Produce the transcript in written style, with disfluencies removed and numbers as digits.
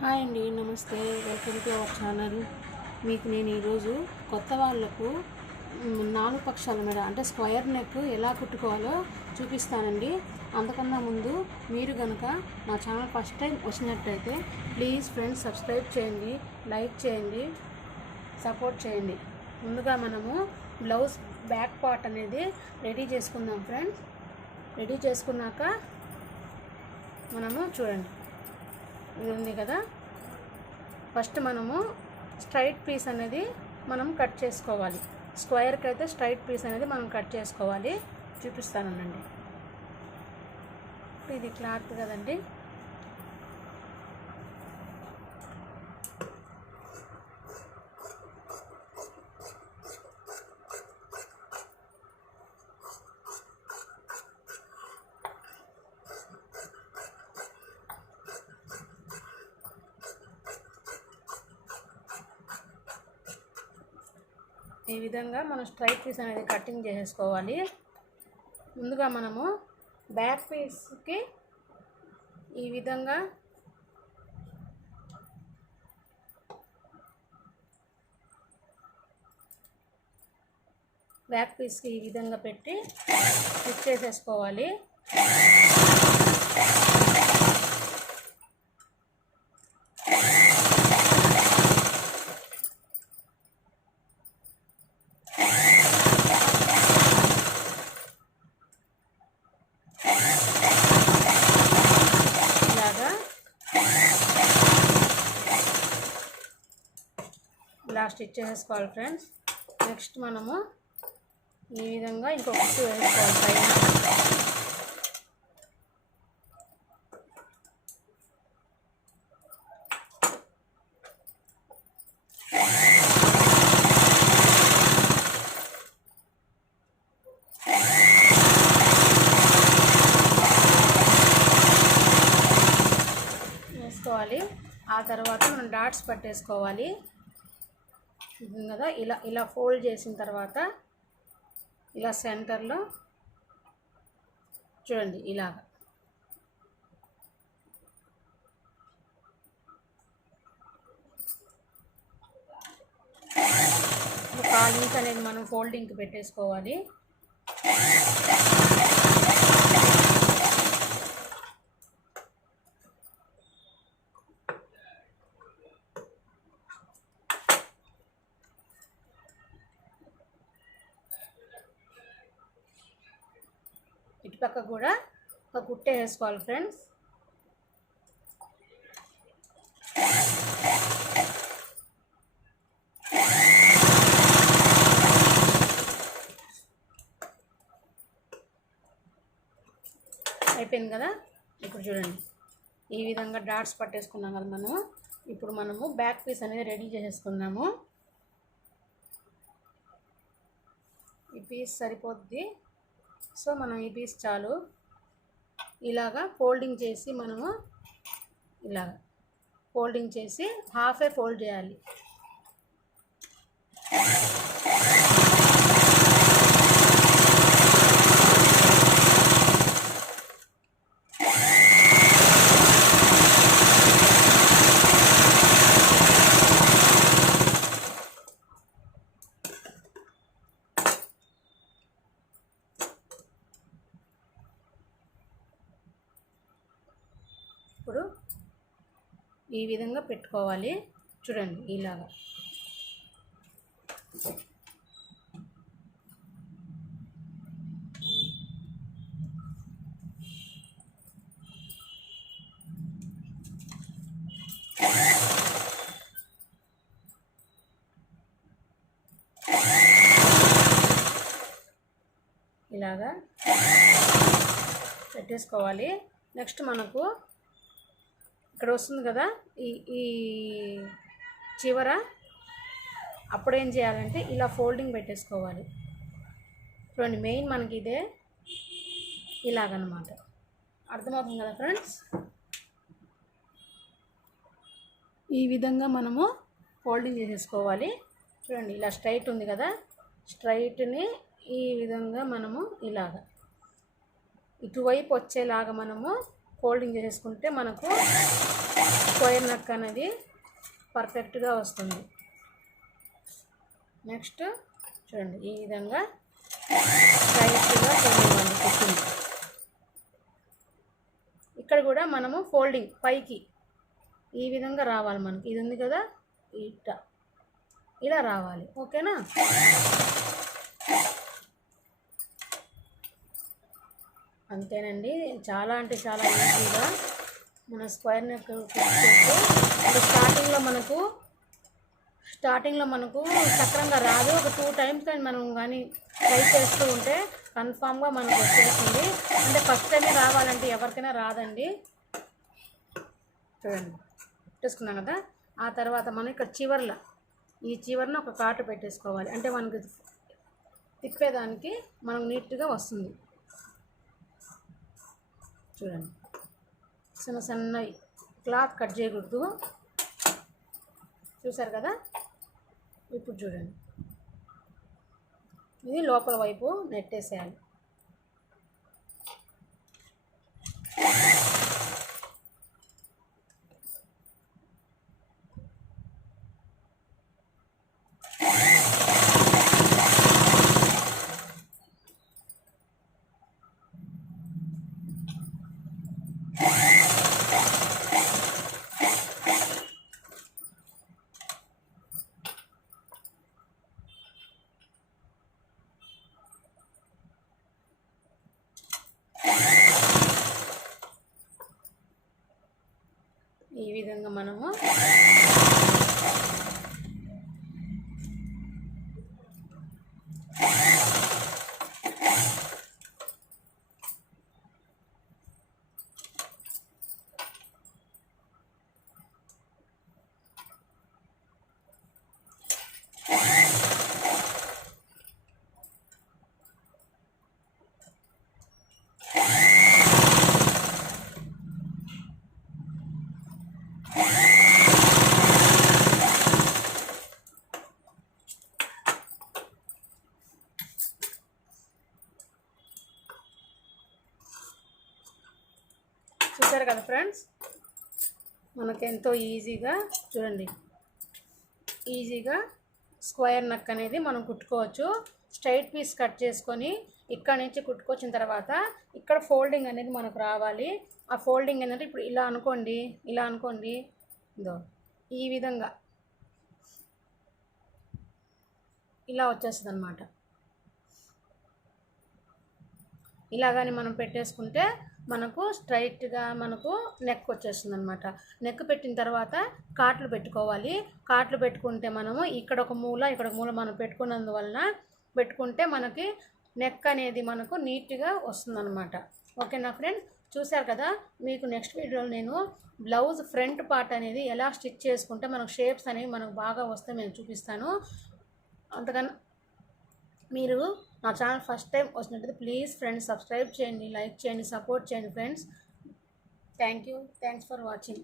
Hi అండి, నమస్తే. Welcome to our channel. మీకు నేను ఈరోజు కొత్త వాళ్ళకు నాలుగు పక్షాల మీద అంటే స్క్వేర్ నెక్ ఎలా కుట్టుకోవాలో చూపిస్తానండి. అంతకన్నా ముందు మీరు కనుక నా ఛానల్ ఫస్ట్ టైం వచ్చినట్టయితే ప్లీజ్ ఫ్రెండ్స్ సబ్స్క్రైబ్ చేయండి, లైక్ చేయండి, సపోర్ట్ చేయండి. ముందుగా మనము బ్లౌజ్ బ్యాక్ పార్ట్ అనేది రెడీ చేసుకుందాం ఫ్రెండ్స్. రెడీ చేసుకున్నాక మనము చూడండి, ఇది ఉంది కదా. ఫస్ట్ మనము స్ట్రైట్ పీస్ అనేది మనం కట్ చేసుకోవాలి. స్క్వేర్కి అయితే స్ట్రైట్ పీస్ అనేది మనం కట్ చేసుకోవాలి. చూపిస్తానండి. ఇది క్లాత్ కదండి. ఈ విధంగా మనం స్ట్రైట్ పీస్ అనేది కటింగ్ చేసేసుకోవాలి. ముందుగా మనము బ్యాక్ పీస్కి ఈ విధంగా పెట్టి స్టిచ్ చేసేసుకోవాలి. ఇలా స్టిచ్ చేసుకోవాలి ఫ్రెండ్స్. నెక్స్ట్ మనము ఈ విధంగా ఇంకొక కుట్టు వేసుకోవాలి పైన. వేసుకోవాలి. ఆ తర్వాత మనం డాట్స్ పట్టేసుకోవాలి కదా. ఇలా ఫోల్డ్ చేసిన తర్వాత ఇలా సెంటర్లో చూడండి, ఇలాగ కాల్ ఇంచ్ అనేది మనం ఫోల్డింగ్కి పెట్టేసుకోవాలి. ఇటుపక్క కూడా ఒక కుట్టే వేసుకోవాలి ఫ్రెండ్స్. అయిపోయింది కదా. ఇప్పుడు చూడండి, ఈ విధంగా డాట్స్ పట్టేసుకున్నాం కదా మనము. ఇప్పుడు మనము బ్యాక్ పీస్ అనేది రెడీ చేసేసుకున్నాము. ఈ పీస్ సరిపోద్ది, సో మనం ఈ పీస్ చాలు. ఇలాగా ఫోల్డింగ్ చేసి మనము ఇలాగ ఫోల్డింగ్ చేసి హాఫే ఫోల్డ్ చేయాలి. ఇప్పుడు ఈ విధంగా పెట్టుకోవాలి. చూడండి, ఇలాగా పెట్టేసుకోవాలి. నెక్స్ట్ మనకు ఇక్కడ వస్తుంది కదా ఈ చివర, అప్పుడు ఏం చేయాలంటే ఇలా ఫోల్డింగ్ పెట్టేసుకోవాలి. చూడండి, మెయిన్ మనకి ఇదే ఇలాగనమాట. అర్థమవుతుంది కదా ఫ్రెండ్స్. ఈ విధంగా మనము ఫోల్డింగ్ చేసేసుకోవాలి. చూడండి, ఇలా స్ట్రైట్ ఉంది కదా, స్ట్రైట్ని ఈ విధంగా మనము ఇలాగ ఇటువైపు వచ్చేలాగా మనము ఫోల్డింగ్ చేసేసుకుంటే మనకు స్క్వేర్ నెక్ అనేది పర్ఫెక్ట్గా వస్తుంది. నెక్స్ట్ చూడండి, ఈ విధంగా టైట్గా చూడండి కుట్టింది. ఇక్కడ కూడా మనము ఫోల్డింగ్ పైకి ఈ విధంగా రావాలి. మనకి ఇది ఉంది కదా, ఇలా రావాలి. ఓకేనా? అంతేనండి. చాలా అంటే చాలా ఈజీగా మన స్క్వేర్ నెక్ అంటే స్టార్టింగ్లో మనకు చక్రంగా రాదు. ఒక 2 times కానీ మనం కానీ ట్రై చేస్తూ ఉంటే కన్ఫామ్గా మనకు వచ్చేస్తుంది. అంటే ఫస్ట్ టైమే రావాలంటే ఎవరికైనా రాదండి. చూడండి, పెట్టేసుకున్నాం కదా. ఆ తర్వాత మనం ఇక్కడ ఈ చివరన ఒక కాటు పెట్టేసుకోవాలి. అంటే మనకి తిప్పేదానికి మనం నీట్గా వస్తుంది. చూడండి, చిన్న క్లాత్ కట్ చేయకూడదు. చూసారు కదా. ఇప్పుడు చూడండి, ఇది లోపల వైపు నెట్టేసేయాలి. ఈ విధంగా మనము చూసారు కదా ఫ్రెండ్స్, మనకెంతో ఈజీగా చూడండి, ఈజీగా స్క్వేర్ నెక్ అనేది మనం కుట్టుకోవచ్చు. స్ట్రైట్ పీస్ కట్ చేసుకొని ఇక్కడ నుంచి కుట్టుకొచ్చిన తర్వాత ఇక్కడ ఫోల్డింగ్ అనేది మనకు రావాలి. ఆ ఫోల్డింగ్ అనేది ఇప్పుడు ఇలా అనుకోండి ఇదో ఈ విధంగా ఇలా వచ్చేస్తుంది అన్నమాట. ఇలాగని మనం పెట్టేసుకుంటే మనకు స్ట్రైట్గా మనకు నెక్ వచ్చేస్తుంది అనమాట. నెక్ పెట్టిన తర్వాత కాట్లు పెట్టుకోవాలి. కాట్లు పెట్టుకుంటే మనము ఇక్కడ ఒక మూల మనం పెట్టుకుంటే మనకి నెక్ అనేది మనకు నీట్గా వస్తుందన్నమాట. ఓకేనా ఫ్రెండ్స్, చూసారు కదా. మీకు నెక్స్ట్ వీడియోలో నేను బ్లౌజ్ ఫ్రంట్ పార్ట్ అనేది ఎలా స్టిచ్ చేసుకుంటే మనకు షేప్స్ అనేవి మనకు బాగా వస్తే నేను చూపిస్తాను. అంతకన్నా మీరు నా ఛానల్ ఫస్ట్ టైం వచ్చినట్లయితే ప్లీజ్ ఫ్రెండ్స్ సబ్స్క్రైబ్ చేయండి, లైక్ చేయండి, సపోర్ట్ చేయండి ఫ్రెండ్స్. Thanks for watching.